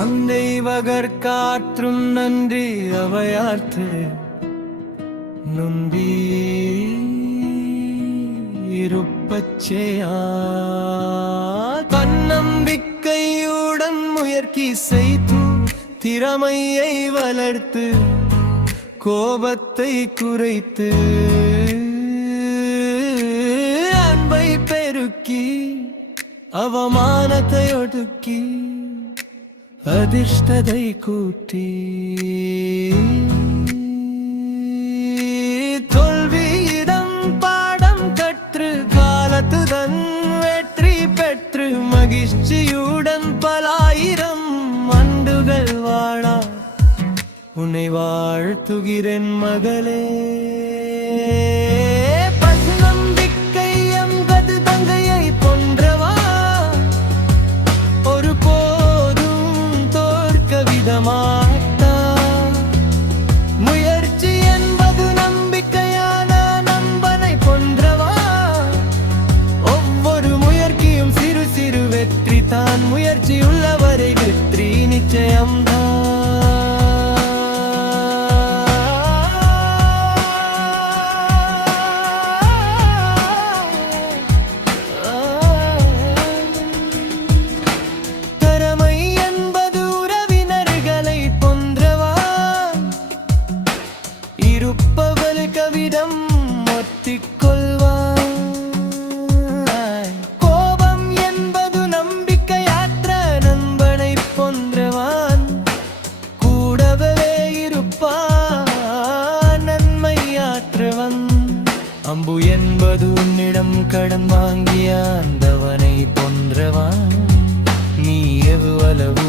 அன்னை வகர்காற்றும் நன்றி அவையாற்று நும்பி இருப்பச்சையா தன்னம்பிக்கையுடன் முயற்சி செய்து திறமையை வளர்த்து கோபத்தை குறைத்து அன்பை பெருக்கி அவமானத்தை ஒடுக்கி அதிர்ஷ்டத்தை கூட்டி தோல்வியிடம் பாடம் கற்று காலத்துடன் வெற்றி பெற்று மகிழ்ச்சியுடன் பலாயிரம் ஆண்டுகள் வாழா உன்னை வாழ்த்துகிறேன் மகளே. நம்பிக்கை என்பது தங்கையை போன்றவா, ஒரு போதும் தோற்க விடமாட்டா. முயற்சி என்பது நம்பிக்கையான நண்பனை போன்றவா, ஒவ்வொரு முயற்சியும் சிறு சிறு வெற்றி தான். முயற்சி உள்ளவரை வெற்றி நிச்சயம்தான். கவிடம் ஒத்திக்கொள்வாய். கோபம் என்பது நம்பிக்கையாற்ற நண்பனை போன்றவான், கூடவே இருப்பான் நன்மையாற்றவன். அம்பு என்பது உன்னிடம் கடன் வாங்கிய அந்தவனை போன்றவான், நீ எவ்வளவு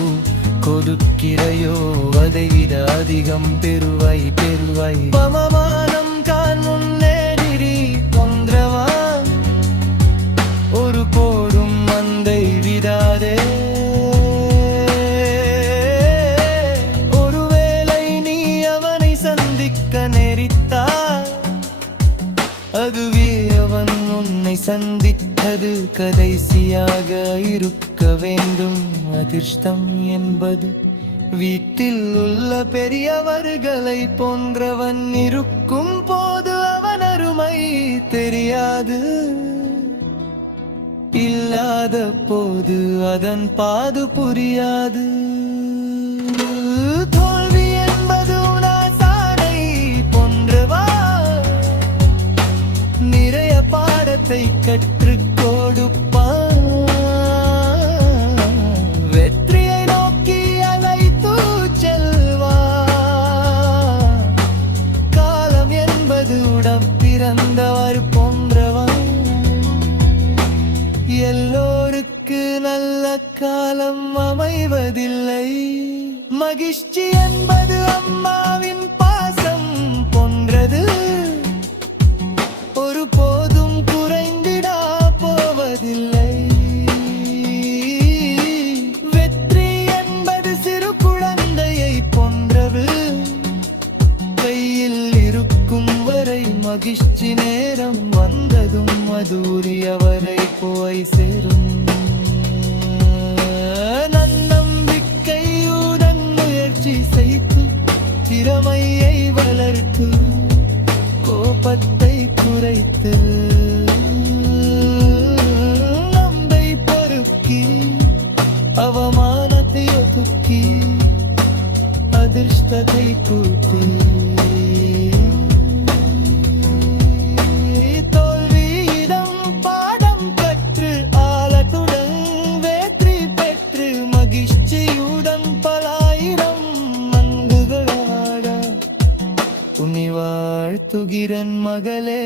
கொடுக்கிறையோ அதைவிட அதிகம் பெறுவாய் பெறுவாய். பமமானம் கான் முன்னேறி போன்றவான், ஒரு போடும் மந்தை விடாதே. ஒருவேளை நீ அவனை சந்திக்க நேரித்தால், அதுவே அவன் உன்னை சந்தித்தது கடைசியாக இருக்க வேண்டும். அதிர்ஷ்டம் என்பது வீட்டில் உள்ள பெரியவர்களை போன்றவன், இருக்கும் போது அவன் அருமை தெரியாது, இல்லாத போது அதன் பாது புரியாது. தோல்வி என்பது உனாசானை போன்றவா, நிறைய பாடத்தை கற்றுக் கொடுப்பான். வெற்றியை நோக்கி அழைத்து செல்வான். காலம் என்பது உடம் பிறந்தவர் போன்றவன், எல்லோருக்கு நல்ல காலம் அமைவதில்லை. மகிழ்ச்சி என்பது அம்மாவின் பாசம் போன்றது, ஒரு போதும் குறைந்திடா போவதில்லை. வெற்றி என்பது சிறு குழந்தையை போன்றது, கையில் இருக்கும் வரை மகிழ்ச்சி. நேரம் வந்ததும் மதுரியவரை போய் சேரும். நன்னம்பிக்கையுடன் முயற்சி செய்து திறமையை வளர்த்து கோபத்தை குறைத்து நம்பை பொறுக்கி அவமானத்தை ஒதுக்கி அதிர்ஷ்டத்தை கூட்டி. தோல்வியிடம் பாடம் கற்று ஆழத்துடன் வெற்றி பெற்று மகிழ்ச்சியுடன் பலாயிரம் ஆண்டுகள் வாழ உன்னை வாழ்த்துகிறேன் மகளே.